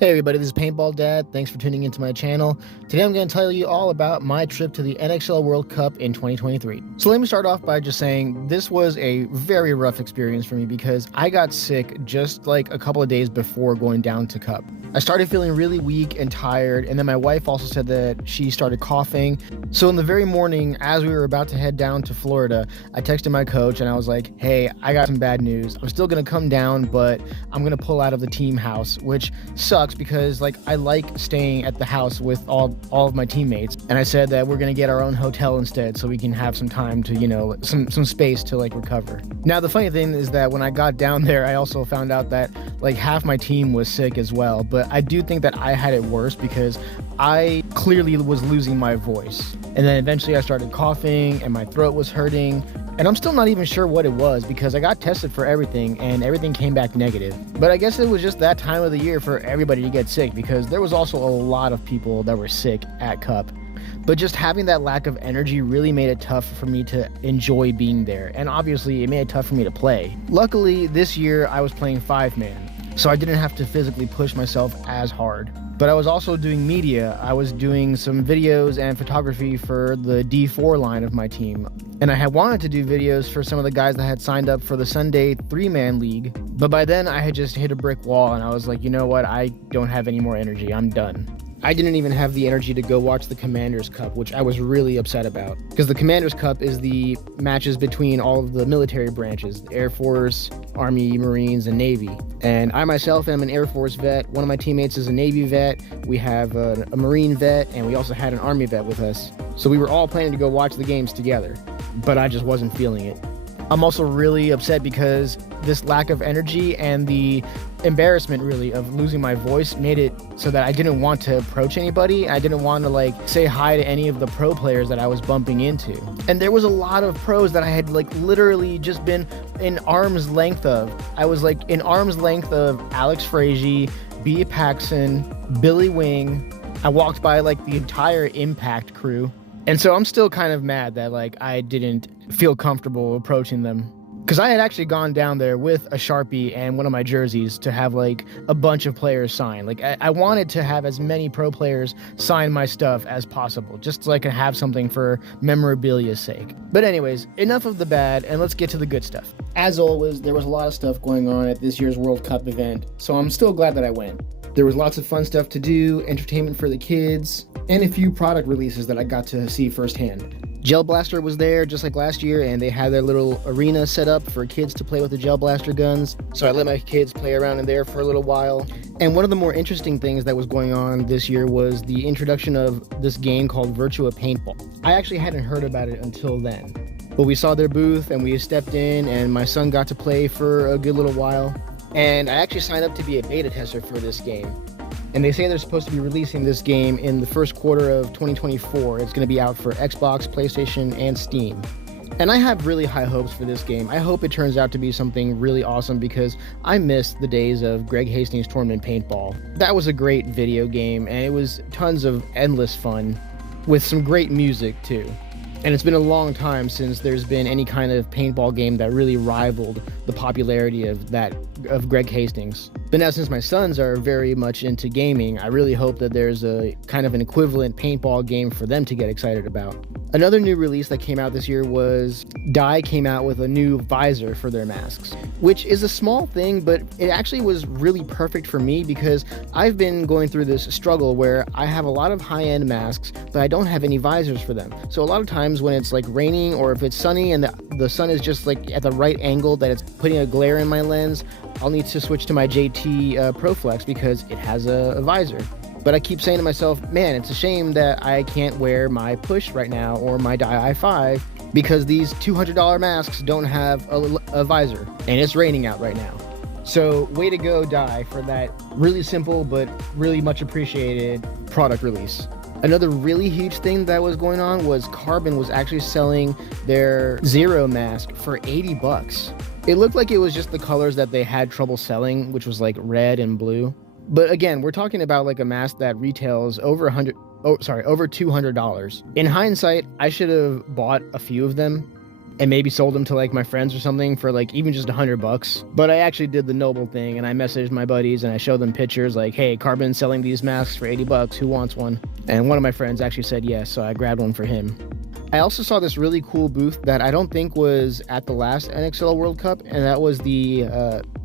Hey everybody, this is Paintball Dad. Thanks for tuning into my channel. Today I'm going to tell you all about my trip to the NXL World Cup in 2023. So let me start off by just saying this was a very rough experience for me because I got sick just like a couple of days before going down to Cup. I started feeling really weak and tired, and then my wife also said that she started coughing. So in the very morning, as we were about to head down to Florida, I texted my coach and I was like, hey, I got some bad news. I'm still going to come down, but I'm going to pull out of the team house, which sucks because like I like staying at the house with all of my teammates. And I said that we're going to get our own hotel instead so we can have some time to, some space to like recover. Now, the funny thing is that when I got down there, I also found out that like half my team was sick as well. But I do think that I had it worse because I clearly was losing my voice. And then eventually I started coughing and my throat was hurting. And I'm still not even sure what it was because I got tested for everything and everything came back negative. But I guess it was just that time of the year for everybody to get sick because there was also a lot of people that were sick at Cup. But just having that lack of energy really made it tough for me to enjoy being there. And obviously it made it tough for me to play. Luckily, this year I was playing 5-man, so I didn't have to physically push myself as hard. But I was also doing media. I was doing some videos and photography for the D4 line of my team. And I had wanted to do videos for some of the guys that had signed up for the Sunday 3-man league. But by then I had just hit a brick wall and I was like, you know what? I don't have any more energy. I'm done. I didn't even have the energy to go watch the Commanders Cup, which I was really upset about. Because the Commanders Cup is the matches between all of the military branches, the Air Force, Army, Marines, and Navy. And I myself am an Air Force vet. One of my teammates is a Navy vet. We have a Marine vet, and we also had an Army vet with us. So we were all planning to go watch the games together, but I just wasn't feeling it. I'm also really upset because this lack of energy and the embarrassment really of losing my voice made it so that I didn't want to approach anybody. I didn't want to like say hi to any of the pro players that I was bumping into. And there was a lot of pros that I had like literally just been in arm's length of. I was like in arm's length of Alex Frazier, B. Paxson, Billy Wing. I walked by like the entire Impact crew. And so I'm still kind of mad that like I didn't feel comfortable approaching them. Because I had actually gone down there with a Sharpie and one of my jerseys to have like a bunch of players sign. Like I wanted to have as many pro players sign my stuff as possible, just so I could have something for memorabilia's sake. But anyways, enough of the bad and let's get to the good stuff. As always, there was a lot of stuff going on at this year's World Cup event, so I'm still glad that I went. There was lots of fun stuff to do, entertainment for the kids, and a few product releases that I got to see firsthand. Gel Blaster was there just like last year, and they had their little arena set up for kids to play with the Gel Blaster guns. So I let my kids play around in there for a little while. And one of the more interesting things that was going on this year was the introduction of this game called Virtua Paintball. I actually hadn't heard about it until then. But we saw their booth and we stepped in and my son got to play for a good little while. And I actually signed up to be a beta tester for this game. And they say they're supposed to be releasing this game in the first quarter of 2024. It's going to be out for Xbox, PlayStation, and Steam. And I have really high hopes for this game. I hope it turns out to be something really awesome because I miss the days of Greg Hastings' Tournament Paintball. That was a great video game, and it was tons of endless fun with some great music too. And it's been a long time since there's been any kind of paintball game that really rivaled the popularity of Greg Hastings. But now since my sons are very much into gaming, I really hope that there's a kind of an equivalent paintball game for them to get excited about. Another new release that came out this year was Dye came out with a new visor for their masks, which is a small thing, but it actually was really perfect for me because I've been going through this struggle where I have a lot of high-end masks, but I don't have any visors for them. So a lot of times when it's like raining or if it's sunny and the sun is just like at the right angle that it's putting a glare in my lens, I'll need to switch to my JT ProFlex because it has a visor. But I keep saying to myself, man, it's a shame that I can't wear my Push right now or my Dye i5 because these $200 masks don't have a visor and it's raining out right now. So way to go, Dye, for that really simple but really much appreciated product release. Another really huge thing that was going on was Carbon was actually selling their Zero mask for $80. It looked like it was just the colors that they had trouble selling, which was like red and blue. But again, we're talking about like a mask that retails over $200. In hindsight, I should have bought a few of them and maybe sold them to like my friends or something for like even just $100. But I actually did the noble thing, and I messaged my buddies and I showed them pictures like, hey, Carbon's selling these masks for $80, who wants one? And one of my friends actually said yes, so I grabbed one for him. I also saw this really cool booth that I don't think was at the last NXL World Cup, and that was the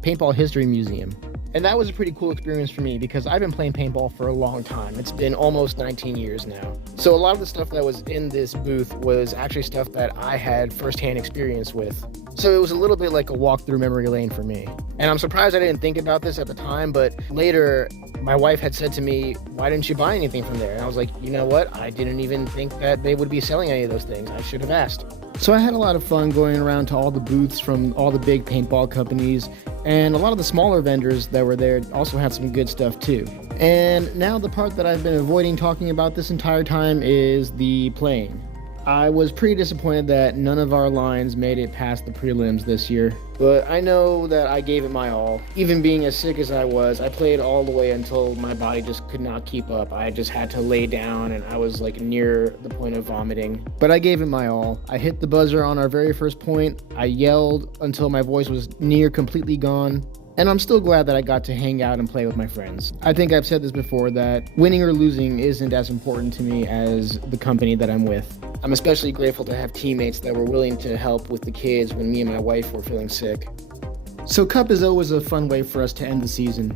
Paintball History Museum. And that was a pretty cool experience for me because I've been playing paintball for a long time. It's been almost 19 years now. So a lot of the stuff that was in this booth was actually stuff that I had firsthand experience with. So it was a little bit like a walk through memory lane for me. And I'm surprised I didn't think about this at the time, but later my wife had said to me, why didn't you buy anything from there? And I was like, you know what? I didn't even think that they would be selling any of those things. I should have asked. So I had a lot of fun going around to all the booths from all the big paintball companies, and a lot of the smaller vendors that were there also had some good stuff too. And now the part that I've been avoiding talking about this entire time is the playing. I was pretty disappointed that none of our lines made it past the prelims this year, but I know that I gave it my all. Even being as sick as I was, I played all the way until my body just could not keep up. I just had to lay down and I was like near the point of vomiting. But I gave it my all. I hit the buzzer on our very first point. I yelled until my voice was near completely gone. And I'm still glad that I got to hang out and play with my friends. I think I've said this before, that winning or losing isn't as important to me as the company that I'm with. I'm especially grateful to have teammates that were willing to help with the kids when me and my wife were feeling sick. So Cup is always a fun way for us to end the season.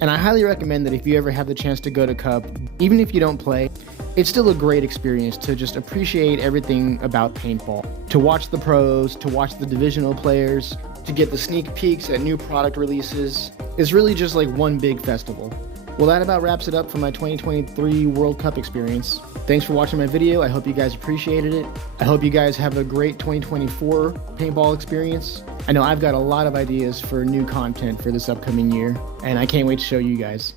And I highly recommend that if you ever have the chance to go to Cup, even if you don't play, it's still a great experience to just appreciate everything about paintball. To watch the pros, to watch the divisional players, to get the sneak peeks at new product releases. It's really just like one big festival. Well, that about wraps it up for my 2023 World Cup experience. Thanks for watching my video. I hope you guys appreciated it. I hope you guys have a great 2024 paintball experience. I know I've got a lot of ideas for new content for this upcoming year, and I can't wait to show you guys.